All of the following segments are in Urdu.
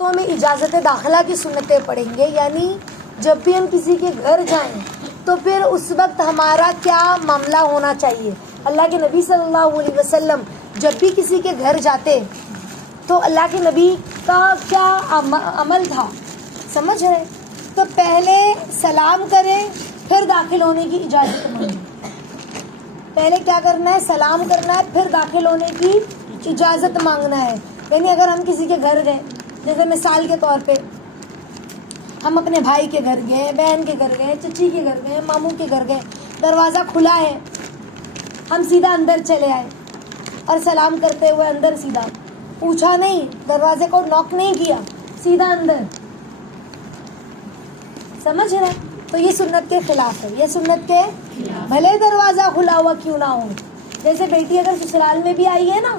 تو ہمیں اجازت داخلہ کی سنتیں پڑھیں گے، یعنی جب بھی ہم کسی کے گھر جائیں تو پھر اس وقت ہمارا کیا معاملہ ہونا چاہیے۔ اللہ کے نبی صلی اللہ علیہ وسلم جب بھی کسی کے گھر جاتے تو اللہ کے نبی کا کیا عمل تھا، سمجھ رہے؟ تو پہلے سلام کریں پھر داخل ہونے کی اجازت مانگیں۔ پہلے کیا کرنا ہے؟ سلام کرنا ہے، پھر داخل ہونے کی اجازت مانگنا ہے۔ یعنی اگر ہم کسی کے گھر گئے، جیسے مثال کے طور پہ ہم اپنے بھائی کے گھر گئے، بہن کے گھر گئے، چچی کے گھر گئے، ماموں کے گھر گئے، دروازہ کھلا ہے، ہم سیدھا اندر چلے آئے اور سلام کرتے ہوئے اندر سیدھا، پوچھا نہیں، دروازے کو ناک نہیں کیا، سیدھا اندر، سمجھ رہے؟ تو یہ سنت کے خلاف ہے، یہ سنت کے بھلے دروازہ کھلا ہوا کیوں نہ ہو۔ جیسے بیٹی اگر سسرال میں بھی آئی ہے نا،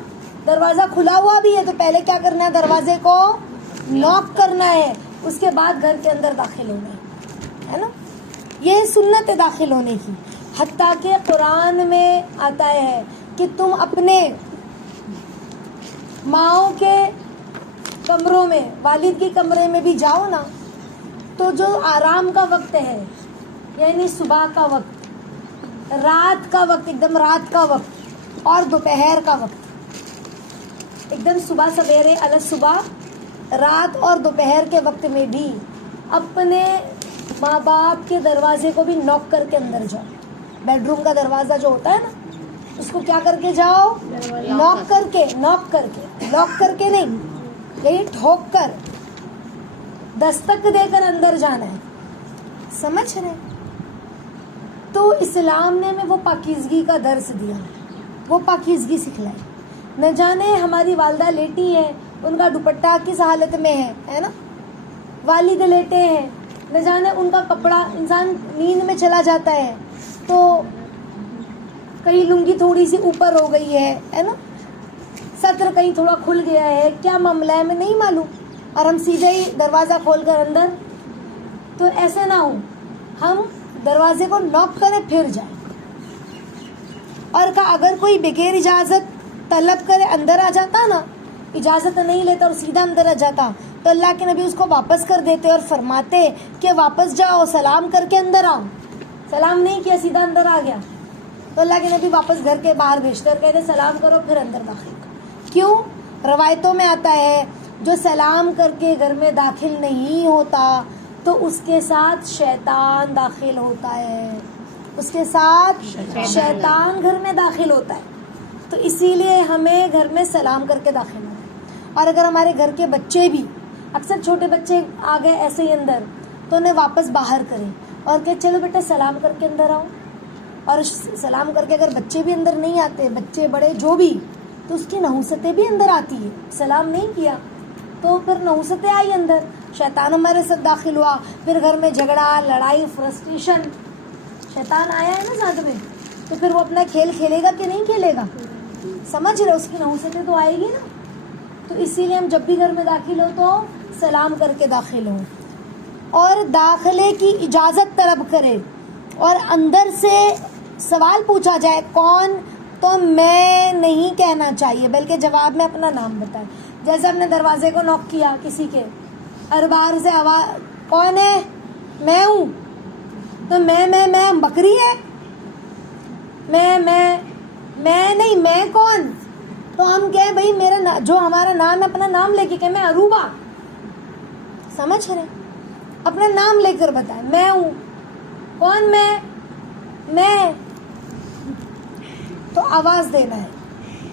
دروازہ کھلا ہوا بھی ہے تو پہلے کیا کرنا ہے؟ دروازے کو ناک کرنا ہے، اس کے بعد گھر کے اندر داخل ہونا ہے نا۔ یہ سنت ہے داخل ہونے کی۔ حتیٰ کہ قرآن میں آتا ہے کہ تم اپنے ماؤں کے کمروں میں، والد کے کمرے میں بھی جاؤ نا، تو جو آرام کا وقت ہے، یعنی صبح کا وقت، رات کا وقت، ایک دم رات کا وقت، اور دوپہر کا وقت، ایک دم صبح سویرے علی صبح، رات اور دوپہر کے وقت میں بھی اپنے ماں باپ کے دروازے کو بھی ناک کر کے اندر جاؤ۔ بیڈ روم کا دروازہ جو ہوتا ہے نا، اس کو کیا کر کے جاؤ؟ ناک کر کے، ناک کر کے، لاک کر کے نہیں، یہی ٹھوک کر، دستک دے کر اندر جانا ہے، سمجھ رہے؟ تو اسلام نے ہمیں وہ پاکیزگی کا درس دیا، وہ پاکیزگی سکھلائی۔ نہ جانے ہماری والدہ لیٹی ہیں، ان کا دوپٹہ کس حالت میں ہے نا، والد لیٹے ہیں، نہ جانے ان کا کپڑا، انسان نیند میں چلا جاتا ہے تو کہیں لنگی تھوڑی سی اوپر ہو گئی ہے نا، سطر کہیں تھوڑا کھل گیا ہے، کیا معاملہ ہے ہمیں نہیں معلوم، اور ہم سیدھے ہی دروازہ کھول کر اندر، تو ایسے نہ ہو، ہم دروازے کو ناک کریں پھر جائیں۔ اور کہا اگر کوئی بغیر اجازت طلب کرے اندر آ جاتا نا، اجازت نہیں لیتا اور سیدھا اندر آ جاتا، تو اللہ کے نبی اس کو واپس کر دیتے اور فرماتے کہ واپس جاؤ، سلام کر کے اندر آؤ۔ سلام نہیں کیا، سیدھا اندر آ گیا، تو اللہ کے نبی واپس گھر کے باہر بھیجتے اور کہتے سلام کرو پھر اندر داخل کرو۔ کیوں؟ روایتوں میں آتا ہے جو سلام کر کے گھر میں داخل نہیں ہوتا تو اس کے ساتھ شیطان داخل ہوتا ہے، اس کے ساتھ شیطان گھر میں داخل ہوتا ہے۔ تو اسی لیے ہمیں گھر میں سلام کر کے داخل ہونا ہے۔ اور اگر ہمارے گھر کے بچے بھی، اکثر چھوٹے بچے آ گئے ایسے ہی اندر، تو انہیں واپس باہر کریں اور کہ چلو بیٹا سلام کر کے اندر آؤ۔ اور سلام کر کے اگر بچے بھی اندر نہیں آتے، بچے بڑے جو بھی، تو اس کی نحوستیں بھی اندر آتی ہے۔ سلام نہیں کیا تو پھر نحوستیں آئی اندر، شیطان ہمارے ساتھ داخل ہوا، پھر گھر میں جھگڑا، لڑائی، فرسٹریشن، شیطان آیا ہے نا ساتھ میں، تو پھر وہ اپنا کھیل کھیلے گا کہ نہیں کھیلے گا؟ سمجھ رہے؟ اس کی نحوستیں تو آئے گی نا۔ تو اسی لیے ہم جب بھی گھر میں داخل ہو تو سلام کر کے داخل ہوں، اور داخلے کی اجازت طلب کرے، اور اندر سے سوال پوچھا جائے کون، تو میں نہیں کہنا چاہیے بلکہ جواب میں اپنا نام بتائے۔ جیسے ہم نے دروازے کو ناک کیا کسی کے، اور باہر سے آواز کون ہے؟ میں ہوں، تو میں بکری ہے، میں نہیں، میں کون؟ تو ہم کہیں بھائی میرا جو ہمارا نام ہے اپنا نام لے کے کہ میں عروبہ، سمجھ رہے؟ اپنا نام لے کر بتائیں، میں ہوں، کون میں، تو آواز دینا ہے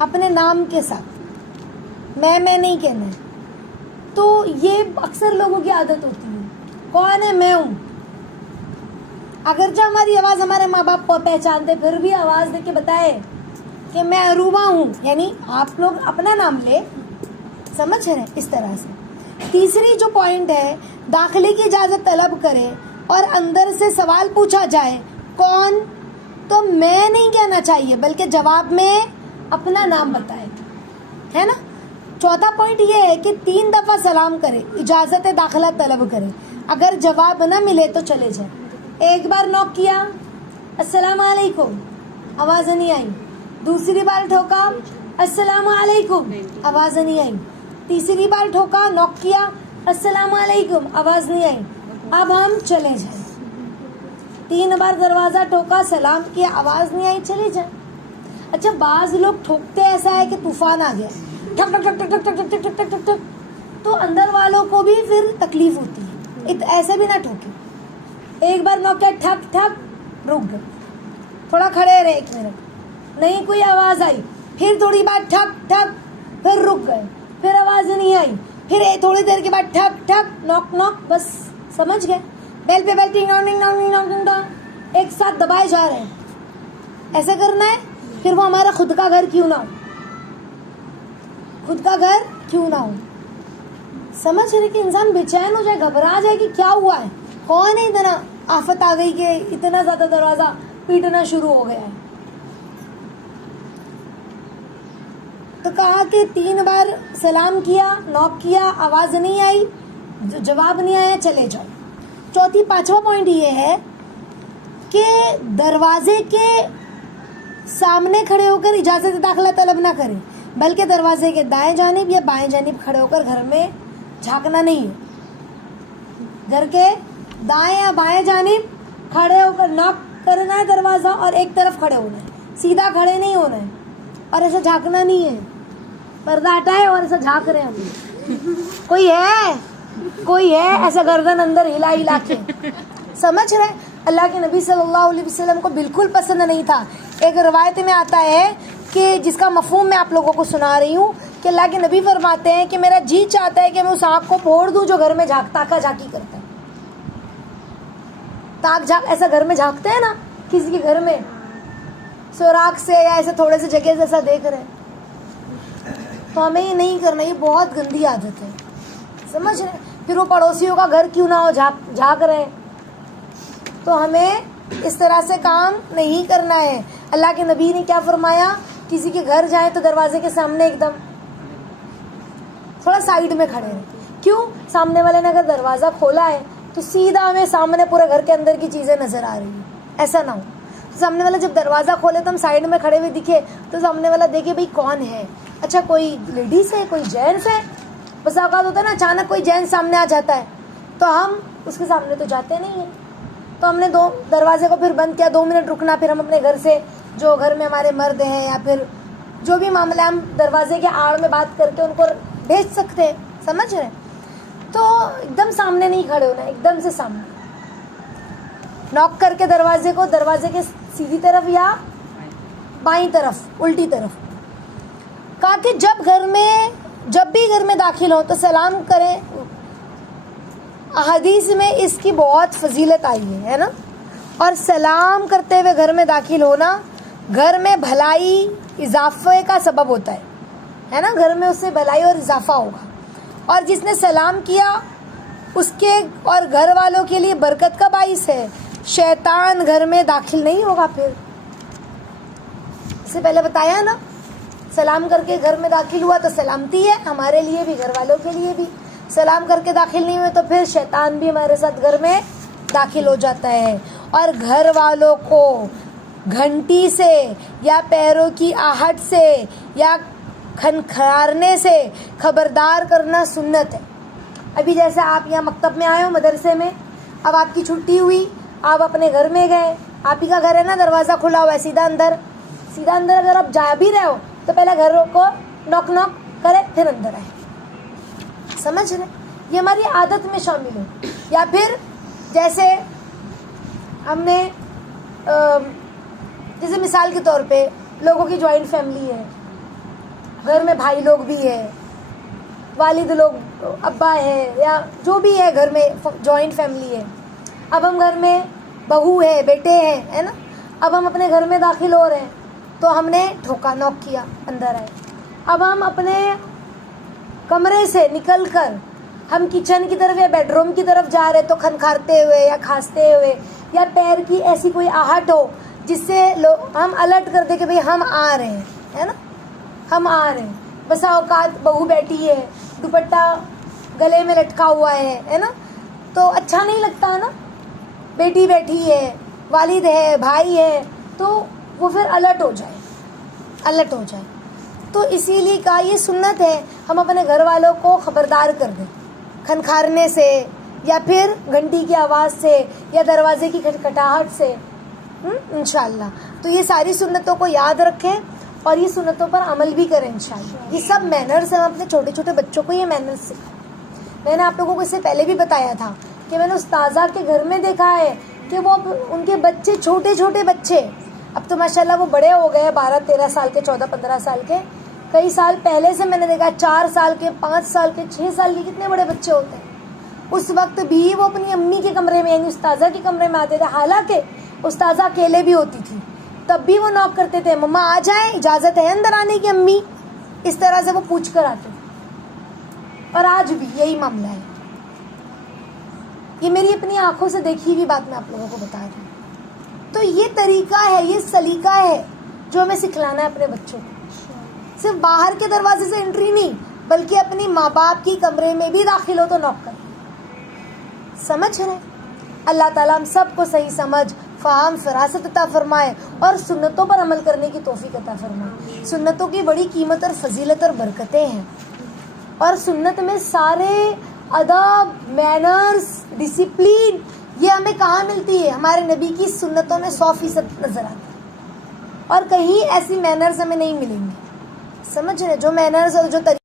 اپنے نام کے ساتھ، میں نہیں کہنا ہے۔ تو یہ اکثر لوگوں کی عادت ہوتی ہے، کون ہے؟ میں ہوں، اگرچہ ہماری آواز ہمارے ماں باپ کو پہچانتے، پھر بھی آواز دے کے بتائے کہ میں عروبہ ہوں، یعنی آپ لوگ اپنا نام لے، سمجھ رہے ہیں؟ اس طرح سے۔ تیسری جو پوائنٹ ہے، داخلے کی اجازت طلب کرے اور اندر سے سوال پوچھا جائے کون، تو میں نہیں کہنا چاہیے بلکہ جواب میں اپنا نام بتائے، ہے نا۔ چوتھا پوائنٹ یہ ہے کہ 3 دفعہ سلام کرے، اجازت داخلہ طلب کرے، اگر جواب نہ ملے تو چلے جائے۔ ایک بار نوک کیا، السلام علیکم، آواز نہیں آئی، دوسری بار ٹھوکا، السلام علیکم، آواز نہیں آئی، تیسری بار ٹھوکا، نوک کیا، السلام علیکم آواز نہیں آئی, اب ہم چلے جائیں. 3 بار دروازہ ٹھوکا, سلام کیا, آواز نہیں آئی, چلے جائیں. اچھا بعض لوگ ٹھوکتے ایسا ہے کہ طوفان آ گیا, ٹھک ٹھک ٹھک ٹھک ٹھک ٹھک ٹھک ٹھک ٹھک ٹھک, تو اندر والوں کو بھی پھر تکلیف ہوتی ہے. ایسے بھی نہ ٹھوکے. ایک بار نوکیا, ٹھک ٹھک, رک گئے, تھوڑا کھڑے رہے 1 منٹ, نہیں کوئی آواز آئی, پھر تھوڑی بار ٹھک ٹھک, پھر رک گئے, پھر آواز نہیں آئی, پھر تھوڑی دیر کے بعد ٹھک ٹھک, نوک نوک, بس سمجھ گئے, بیل پہ بیل, ٹنگ ٹنگ ٹنگ ٹنگ ٹنگ, ایک ساتھ دبائے جا رہے ہیں. ایسے کرنا ہے. پھر وہ ہمارا خود کا گھر کیوں نہ ہو, خود کا گھر کیوں نہ ہو. سمجھ رہے کہ انسان بے چین ہو جائے, گھبرا جائے کہ کیا ہوا ہے, کون ہے, اتنا آفت آ گئی کہ اتنا زیادہ دروازہ پیٹنا شروع ہو گیا ہے. تو کہا کہ 3 بار سلام کیا, نوک کیا, آواز نہیں آئی, جواب نہیں آیا, چلے جاؤ. 5واں پوائنٹ یہ ہے کہ دروازے کے سامنے کھڑے ہو کر اجازت داخلہ طلب نہ کریں, بلکہ دروازے کے دائیں جانب یا بائیں جانب کھڑے ہو کر گھر میں جھانکنا نہیں ہے. گھر کے دائیں یا بائیں جانب کھڑے ہو کر ناک کرنا ہے دروازہ, اور ایک طرف کھڑے ہونا ہے, سیدھا کھڑے نہیں ہونا ہے, اور ایسا جھانکنا نہیں ہے. پردہ ہٹائے اور ایسا جھانک رہے ہیں ہم. کوئی ہے ایسا گردن اندر ہلا کے, سمجھ رہے. اللہ کے نبی صلی اللہ علیہ وسلم کو بالکل پسند نہیں تھا. ایک روایت میں آتا ہے کہ جس کا مفہوم میں آپ لوگوں کو سنا رہی ہوں, کہ اللہ کے نبی فرماتے ہیں کہ میرا جی چاہتا ہے کہ میں اس آنکھ کو پھوڑ دوں جو گھر میں تاکا جھاکی کرتا ہے. تاک جھاک ایسا گھر میں جھانکتے ہیں نا, کسی کے گھر میں سوراخ سے یا ایسے تھوڑے سے جگہ جیسا دیکھ رہے ہیں, تو ہمیں یہ نہیں کرنا, یہ بہت گندی عادت ہے. سمجھ رہے. پھر وہ پڑوسیوں کا گھر کیوں نہ ہو, جھانک رہے ہیں. تو ہمیں اس طرح سے کام نہیں کرنا ہے. اللہ کے نبی نے کیا فرمایا, کسی کے گھر جائیں تو دروازے کے سامنے ایک دم تھوڑا سائیڈ میں کھڑے رہیں. کیوں؟ سامنے والے نے اگر دروازہ کھولا ہے تو سیدھا ہمیں سامنے پورے گھر کے اندر کی چیزیں نظر آ رہی ہیں, ایسا نہ ہو. سامنے والا جب دروازہ کھولے تو ہم سائیڈ میں کھڑے ہوئے دکھے تو سامنے والا دیکھے بھائی کون ہے. اچھا کوئی لیڈیز ہے, کوئی جینٹس ہے. بس اوقات ہوتا ہے نا اچانک کوئی جینٹس سامنے آ جاتا ہے تو ہم اس کے سامنے تو جاتے نہیں ہیں, تو ہم نے دروازے کو پھر بند کیا, 2 منٹ رکنا, پھر ہم اپنے گھر سے جو گھر میں ہمارے مرد ہیں یا پھر جو بھی معاملہ, ہم دروازے کے آڑ میں بات کر کے ان کو بھیج سکتے ہیں. سمجھ رہے. تو ایک دم سامنے نہیں کھڑے ہونا, ایک دم سے سامنے ناک کر کے دروازے کو, دروازے کے سیدھی طرف یا بائیں طرف, الٹی طرف. کہا کہ جب بھی گھر میں داخل ہو تو سلام کریں. احادیث میں اس کی بہت فضیلت آئی ہے نا. اور سلام کرتے ہوئے گھر میں داخل ہونا گھر میں بھلائی اضافے کا سبب ہوتا ہے نا. گھر میں اس سے بھلائی اور اضافہ ہوگا. اور جس نے سلام کیا اس کے اور گھر والوں کے لیے برکت کا باعث ہے. شیطان گھر میں داخل نہیں ہوگا. پھر اس سے پہلے بتایا نا, سلام کر کے گھر میں داخل ہوا تو سلامتی ہے ہمارے لیے بھی, گھر والوں کے لیے بھی. سلام کر کے داخل نہیں ہوئے تو پھر شیطان بھی ہمارے ساتھ گھر میں داخل ہو جاتا ہے. اور گھر والوں کو گھنٹی سے یا پیروں کی آہٹ سے یا کھنکھارنے سے خبردار کرنا سنت ہے. ابھی جیسے آپ یہاں مکتب میں آئے ہو, مدرسے میں, اب آپ کی چھٹی ہوئی, آپ اپنے گھر میں گئے, آپ ہی کا گھر ہے نا, دروازہ کھلا ہوا ہے, سیدھا اندر اگر آپ جا بھی رہے ہو تو پہلے گھر کو نوک کرے پھر اندر آئے. سمجھ رہے. یہ ہماری عادت میں شامل ہے. یا پھر جیسے ہم نے جیسے مثال کے طور پہ لوگوں کی جوائنٹ فیملی ہے, گھر میں بھائی لوگ بھی ہے, والد لوگ, ابا ہے, یا جو بھی ہے گھر میں جوائنٹ فیملی ہے. اب ہم گھر میں بہو ہے, بیٹے ہیں, ہے نا. اب ہم اپنے گھر میں داخل ہو رہے ہیں تو ہم نے ٹھوکا, نوک کیا, اندر آئے. اب ہم اپنے کمرے سے نکل کر ہم کچن کی طرف یا بیڈ روم کی طرف جا رہے تو کھنکھارتے ہوئے یا کھانستے ہوئے یا پیر کی ایسی کوئی آہٹ ہو جس سے ہم الرٹ کر دیں کہ بھئی ہم آ رہے ہیں, ہے نا, ہم آ رہے ہیں. بسا اوقات بہو بیٹھی ہے, دوپٹہ گلے میں لٹکا ہوا ہے نا, تو اچھا نہیں لگتا ہے نا. بیٹی بیٹھی ہے, والد ہے, بھائی ہے, تو وہ پھر الرٹ ہو جائے. تو اسی لیے کہا یہ سنت ہے ہم اپنے گھر والوں کو خبردار کر دیں. کھنکھارنے سے یا پھر گھنٹی کی آواز سے یا دروازے کی کھٹکھٹاہٹ سے، انشاءاللہ۔ تو یہ ساری سنتوں کو یاد رکھیں اور یہ سنتوں پر عمل بھی کریں انشاءاللہ۔ یہ سب مینرز ہیں، ہم اپنے چھوٹے چھوٹے بچوں کو یہ مینرز سکھائیں۔ میں نے آپ لوگوں کو اس سے پہلے بھی بتایا تھا کہ میں نے استاذہ کے گھر میں دیکھا ہے کہ وہ ان کے بچے چھوٹے چھوٹے بچے، اب تو ماشاءاللہ وہ بڑے ہو گئے، 12-13 سال کے، 14-15 سال کے، کئی سال پہلے سے میں نے دیکھا 4 سال کے، 5 سال کے، 6 سال کے کتنے بڑے بچے ہوتے ہیں۔ اس وقت بھی وہ اپنی امی کے کمرے میں یعنی استاذہ کے کمرے میں آتے تھے، حالانکہ استاذہ اکیلے بھی ہوتی تھی، تب بھی وہ نوک کرتے تھے، مما آ جائیں، اجازت ہے اندر آنے کی امی، اس طرح سے وہ پوچھ کر آتے تھے۔ اور آج بھی یہی معاملہ ہے۔ یہ میری اپنی آنکھوں سے دیکھی ہوئی بات میں آپ لوگوں کو بتا رہی ہوں۔ تو یہ طریقہ ہے، یہ سلیقہ ہے جو ہمیں سکھلانا ہے اپنے بچوں کو۔ صرف باہر کے دروازے سے انٹری نہیں، بلکہ اپنی ماں باپ کی کمرے میں بھی داخل ہو تو نوک کریں۔ سمجھ رہے؟ اللہ تعالیٰ ہم سب کو صحیح سمجھ، فہم، فراست عطا فرمائے اور سنتوں پر عمل کرنے کی توفیق عطا فرمائے۔ سنتوں کی بڑی قیمت اور فضیلت اور برکتیں ہیں، اور سنت میں سارے ادب، مینرز، ڈسپلین، یہ ہمیں کہاں ملتی ہے؟ ہمارے نبی کی سنتوں میں 100% نظر آتا ہے، اور کہیں ایسی مینرز ہمیں نہیں ملیں گی۔ سمجھ رہے؟ جو مینرز اور جو